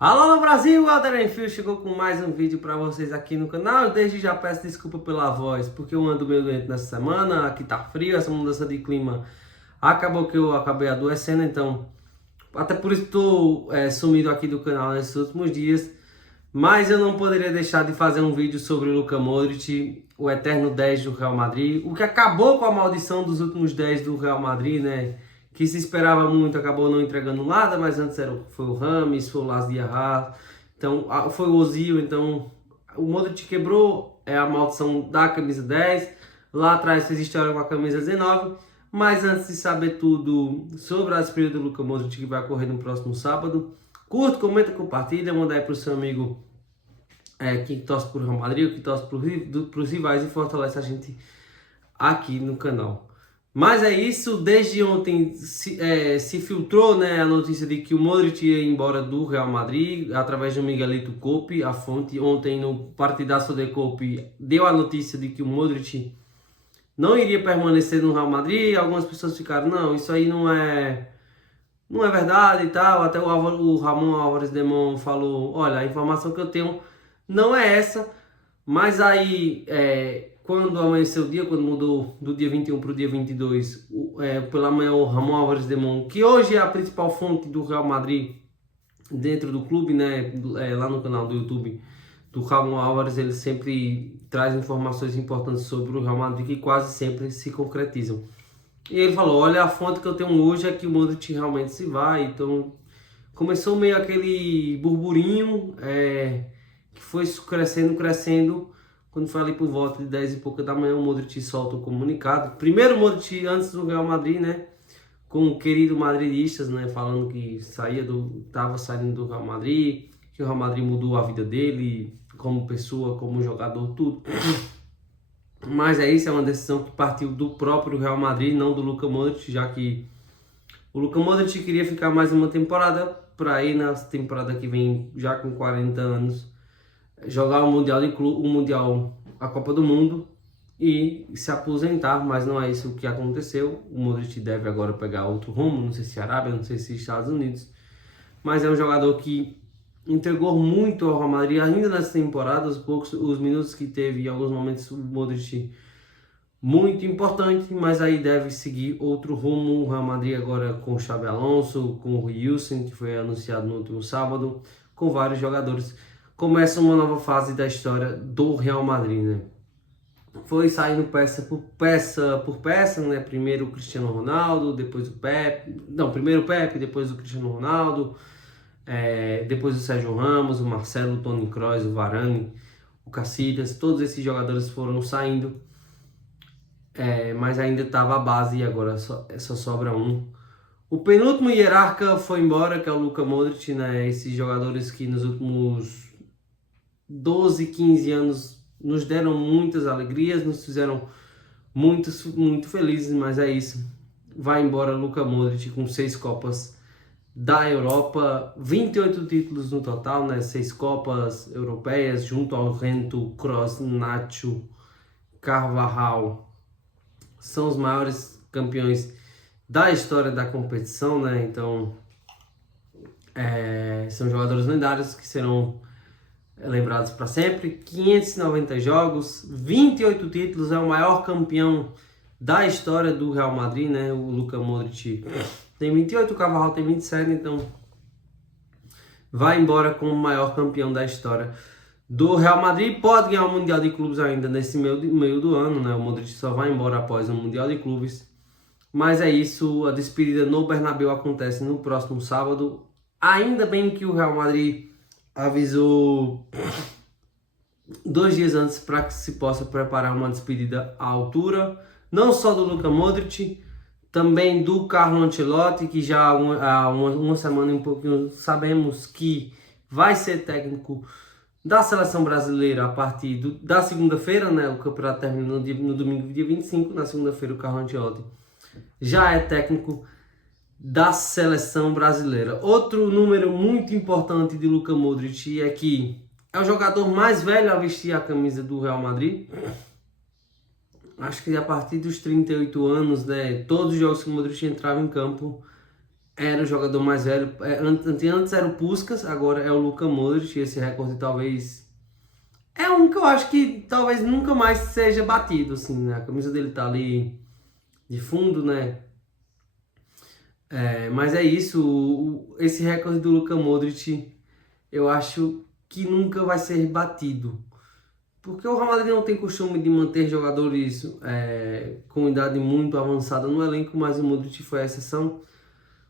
Alô Brasil, Alder Enfio chegou com mais um vídeo para vocês aqui no canal. Desde já peço desculpa pela voz, porque eu ando meio doente nessa semana, aqui tá frio, essa mudança de clima acabou que eu acabei adoecendo, então até por isso estou sumido aqui do canal nesses últimos dias. Mas eu não poderia deixar de fazer um vídeo sobre o Luka Modric, o eterno 10 do Real Madrid, o que acabou com a maldição dos últimos 10 do Real Madrid, né? Que se esperava muito, acabou não entregando nada, mas antes foi o Rames, foi o Las Diarra, então foi o Ozil, então o Modric quebrou a maldição da camisa 10, lá atrás fez história com a camisa 19, mas antes de saber tudo sobre a despedida do Luka Modric que vai ocorrer no próximo sábado, curte, comenta, compartilha, manda aí pro seu amigo que torce pro Real Madrid, que torce pros rivais e fortalece a gente aqui no canal. Mas é isso, desde ontem se filtrou, né, a notícia de que o Modric ia embora do Real Madrid através do Miguelito Cope, a fonte. Ontem no Partidaço de Cope deu a notícia de que o Modric não iria permanecer no Real Madrid. Algumas pessoas ficaram, não, isso aí não é verdade e tal. Até o Ramon Álvares Demon falou, olha, a informação que eu tenho não é essa, mas aí quando amanheceu o dia, quando mudou do dia 21 para o dia 22, pela manhã o Ramon Álvares Demon, que hoje é a principal fonte do Real Madrid dentro do clube, né, lá no canal do YouTube do Ramon Álvares, ele sempre traz informações importantes sobre o Real Madrid que quase sempre se concretizam. E ele falou, olha, a fonte que eu tenho hoje é que o Modric realmente se vai. Então começou meio aquele burburinho que foi crescendo. Quando foi ali por volta de 10 e pouca da manhã, o Modric solta o comunicado. Primeiro o Modric antes do Real Madrid, né? Com o querido madridistas, né? Falando que estava saindo do Real Madrid, que o Real Madrid mudou a vida dele como pessoa, como jogador, tudo. Mas isso é uma decisão que partiu do próprio Real Madrid, não do Luka Modric, já que o Luka Modric queria ficar mais uma temporada para ir na temporada que vem, já com 40 anos, jogar o Mundial de Clube, a Copa do Mundo e se aposentar, mas não é isso que aconteceu. O Modric deve agora pegar outro rumo, não sei se Arábia, não sei se Estados Unidos, mas é um jogador que entregou muito ao Real Madrid ainda nessa temporada, os minutos que teve, em alguns momentos o Modric muito importante, mas aí deve seguir outro rumo. O Real Madrid agora com o Xabi Alonso, com o Wilson, que foi anunciado no último sábado, com vários jogadores. Começa uma nova fase da história do Real Madrid, né? Foi saindo peça por peça, né? Primeiro o Cristiano Ronaldo, depois o Pepe. Não, primeiro o Pepe, depois o Cristiano Ronaldo, depois o Sérgio Ramos, o Marcelo, o Toni Kroos, o Varane, o Casillas. Todos esses jogadores foram saindo, mas ainda estava a base e agora só sobra um. O penúltimo hierarca foi embora, que é o Luka Modric, né? Esses jogadores que nos últimos 12, 15 anos nos deram muitas alegrias, nos fizeram muito felizes, mas é isso. Vai embora Luka Modric com 6 Copas da Europa, 28 títulos no total, né? 6 Copas Europeias, junto ao Rento, Kroos, Nacho, Carvajal. São os maiores campeões da história da competição, né? Então, são jogadores lendários que serão lembrados para sempre. 590 jogos, 28 títulos, é o maior campeão da história do Real Madrid, né? O Luka Modric tem 28, o Carvajal tem 27, então vai embora como o maior campeão da história do Real Madrid. Pode ganhar o Mundial de Clubes ainda nesse meio do ano, né? O Modric só vai embora após o Mundial de Clubes. Mas é isso, a despedida no Bernabéu acontece no próximo sábado. Ainda bem que o Real Madrid avisou 2 dias antes para que se possa preparar uma despedida à altura, não só do Luka Modric, também do Carlo Ancelotti, que já há uma semana e um pouquinho sabemos que vai ser técnico da seleção brasileira a partir da segunda-feira, né? O campeonato termina no domingo, dia 25, na segunda-feira o Carlo Ancelotti já é técnico da seleção brasileira. Outro número muito importante de Luka Modric é que é o jogador mais velho a vestir a camisa do Real Madrid. Acho que a partir dos 38 anos, né, todos os jogos que o Modric entrava em campo, era o jogador mais velho. Antes era o Puskás, agora é o Luka Modric. Esse recorde talvez é um que eu acho que talvez nunca mais seja batido, assim, né? A camisa dele tá ali de fundo, né? Mas é isso, esse recorde do Luka Modric eu acho que nunca vai ser batido. Porque o Real Madrid não tem costume de manter jogadores com idade muito avançada no elenco, mas o Modric foi a exceção.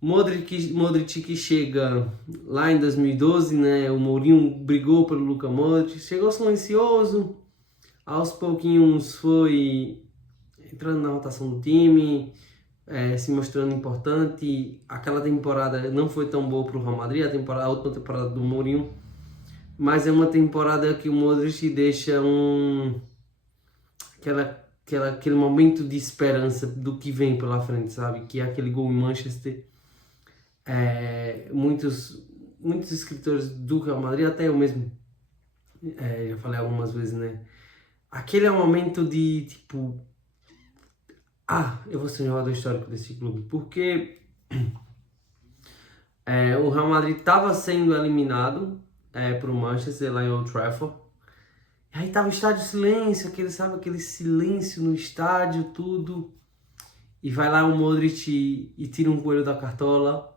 Modric que chega lá em 2012, né? O Mourinho brigou pelo Luka Modric, chegou silencioso, aos pouquinhos foi entrando na rotação do time, se mostrando importante. Aquela temporada não foi tão boa para o Real Madrid, a última temporada do Mourinho, mas é uma temporada que o Modric deixa aquele momento de esperança do que vem pela frente, sabe? Que é aquele gol em Manchester. Muitos escritores do Real Madrid, até eu mesmo, já falei algumas vezes, né? Aquele é o momento de, tipo, eu vou ser um jogador histórico desse clube, porque o Real Madrid estava sendo eliminado para o Manchester lá em Old Trafford. E aí tava o estádio silêncio, aquele silêncio no estádio, tudo. E vai lá o Modric e tira um coelho da cartola,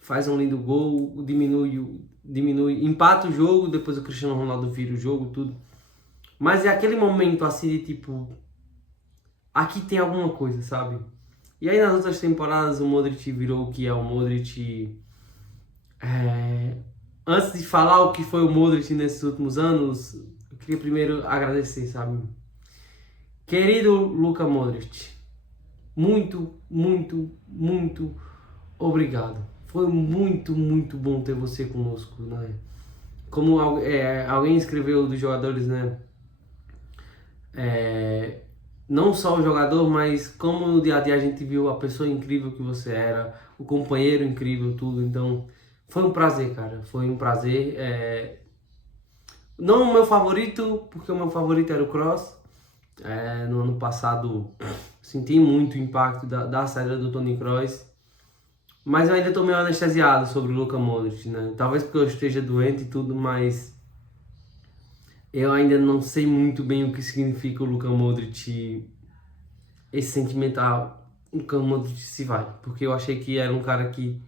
faz um lindo gol, diminui, empata o jogo, depois o Cristiano Ronaldo vira o jogo, tudo. Mas é aquele momento assim de tipo, aqui tem alguma coisa, sabe? E aí nas outras temporadas o Modric virou o que é o Modric. Antes de falar o que foi o Modric nesses últimos anos, eu queria primeiro agradecer, sabe? Querido Luka Modric, muito, muito, muito obrigado. Foi muito, muito bom ter você conosco, né? Como alguém escreveu dos jogadores, né? Não só o jogador, mas como no dia a dia a gente viu a pessoa incrível que você era, o companheiro incrível, tudo. Então, foi um prazer, cara. Foi um prazer. Não o meu favorito, porque o meu favorito era o Kroos. No ano passado, senti muito o impacto da saída do Toni Kroos. Mas eu ainda estou meio anestesiado sobre o Luka Modric, né? Talvez porque eu esteja doente e tudo, mas eu ainda não sei muito bem o que significa o Luka Modric, esse sentimental. O Luka Modric se vai, porque eu achei que era um cara que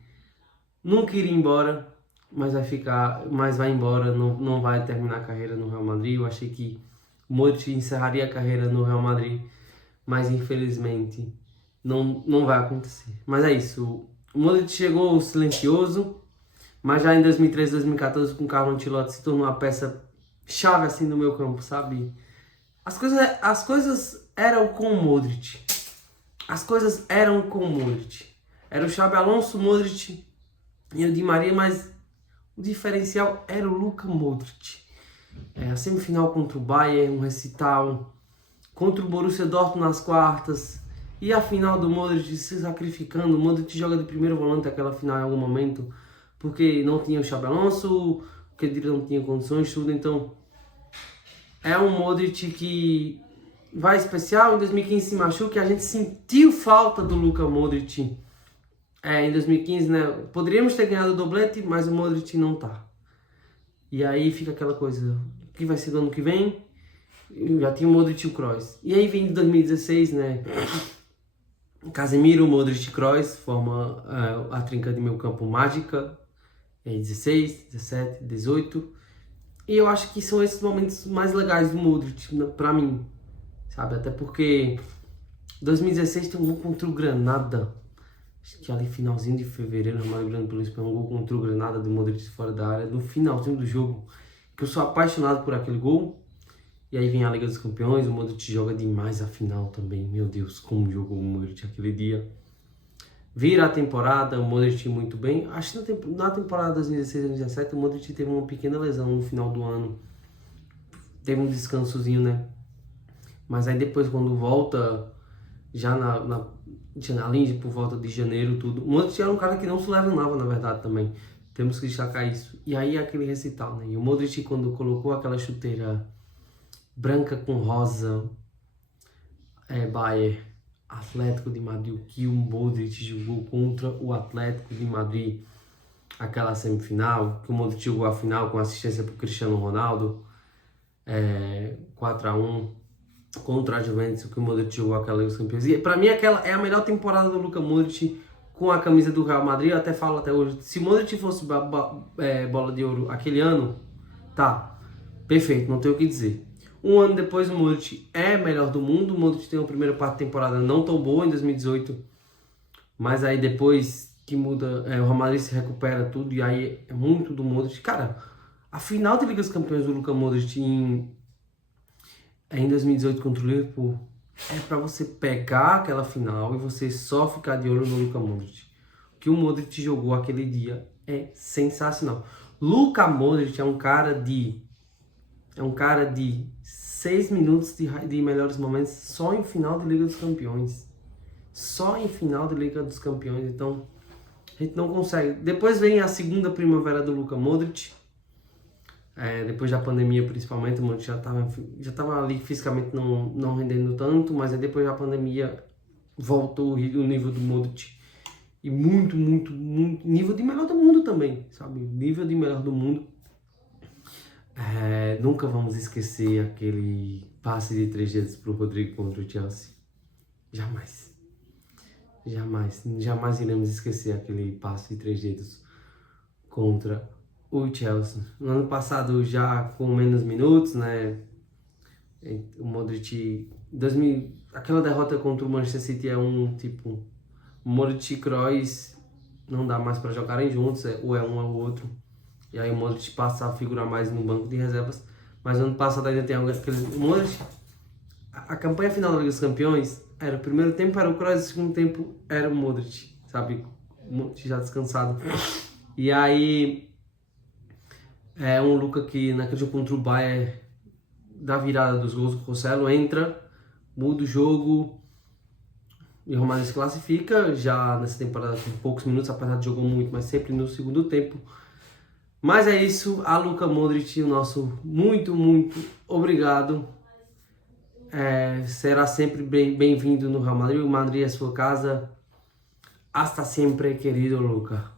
nunca iria embora, mas vai embora, não vai terminar a carreira no Real Madrid. Eu achei que o Modric encerraria a carreira no Real Madrid, mas infelizmente não vai acontecer. Mas é isso, o Modric chegou silencioso, mas já em 2013, 2014, com o Carlo Ancelotti, se tornou uma peça chave assim no meu campo, sabe? As coisas eram com o Modric. As coisas eram com o Modric. Era o Xabi Alonso, Modric e o Di Maria, mas o diferencial era o Luka Modric. A semifinal contra o Bayern, um recital, contra o Borussia Dortmund nas quartas, e a final do Modric se sacrificando. O Modric joga de primeiro volante aquela final em algum momento, porque não tinha o Xabi Alonso, porque ele não tinha condições, tudo. Então, é um Modric que vai especial. Em 2015 se machuca, e a gente sentiu falta do Luka Modric. Em 2015, né? Poderíamos ter ganhado o doblete, mas o Modric não tá. E aí fica aquela coisa, o que vai ser do ano que vem? Eu já tinha o Modric e o Kroos. E aí vem de 2016, né? Casemiro, Modric e Kroos forma a trinca de meio campo mágica. 16, 17, 18. E eu acho que são esses momentos mais legais do Modric, pra mim. Sabe? Até porque 2016 tem um gol contra o Granada. Acho que ali finalzinho de fevereiro, o Real Madrid pelo Espanhol, um gol contra o Granada do Modric fora da área, no finalzinho do jogo, que eu sou apaixonado por aquele gol. E aí vem a Liga dos Campeões, o Modric joga demais a final também. Meu Deus, como jogou o Modric aquele dia. Vira a temporada, o Modric muito bem. Acho que na temporada 2016 e 2017 o Modric teve uma pequena lesão no final do ano. Teve um descansozinho, né? Mas aí depois, quando volta, já na Linha, por volta de janeiro, tudo. O Modric era um cara que não se lesionava, na verdade, também. Temos que destacar isso. E aí aquele recital, né? E o Modric, quando colocou aquela chuteira branca com rosa, Bayern, Atlético de Madrid, o que o Modric jogou contra o Atlético de Madrid, aquela semifinal, que o Modric jogou a final com assistência para o Cristiano Ronaldo, 4-1 contra a Juventus, que o Modric jogou aquela Liga dos Campeões. E para mim aquela é a melhor temporada do Luka Modric com a camisa do Real Madrid. Eu até falo até hoje, se o Modric fosse bola de ouro aquele ano, tá, perfeito, não tenho o que dizer. Um ano depois o Modric é melhor do mundo. O Modric tem uma primeira parte da temporada não tão boa em 2018, mas aí depois que muda, o Real Madrid se recupera tudo e aí é muito do Modric. Cara, a final da Liga dos Campeões do Luka Modric em 2018 contra o Liverpool é pra você pegar aquela final e você só ficar de olho no Luka Modric. O que o Modric jogou aquele dia é sensacional. Luka Modric é um cara de 6 minutos de melhores momentos só em final de Liga dos Campeões. Só em final de Liga dos Campeões. Então, a gente não consegue. Depois vem a segunda primavera do Luka Modric. Depois da pandemia, principalmente, o Modric já tava ali fisicamente não rendendo tanto, mas aí depois da pandemia voltou o nível do Modric. E muito nível de melhor do mundo também, sabe? Nível de melhor do mundo. Nunca vamos esquecer aquele passe de 3 dedos pro Rodrigo contra o Chelsea. Jamais iremos esquecer aquele passe de 3 dedos contra o Chelsea. No ano passado, já com menos minutos, né? O Modric... aquela derrota contra o Manchester City é tipo... Modric e Kroos não dá mais para jogarem juntos, ou é um ou outro. E aí o Modric passa a figurar mais no banco de reservas. Mas no ano passado ainda tem aquele... O Modric... A campanha final da Liga dos Campeões era o primeiro tempo era o Kroos, o segundo tempo era o Modric, sabe? O Modric já descansado. E aí... um Luka que naquele jogo contra o Bayern, da virada dos gols, o Rossello entra, muda o jogo e o Real Madrid se classifica já nessa temporada com poucos minutos, apesar de jogou muito, mas sempre no segundo tempo. Mas é isso, a Luka Modric, o nosso muito obrigado. Será sempre bem-vindo no Real Madrid. O Madrid é sua casa. Hasta sempre, querido Luka.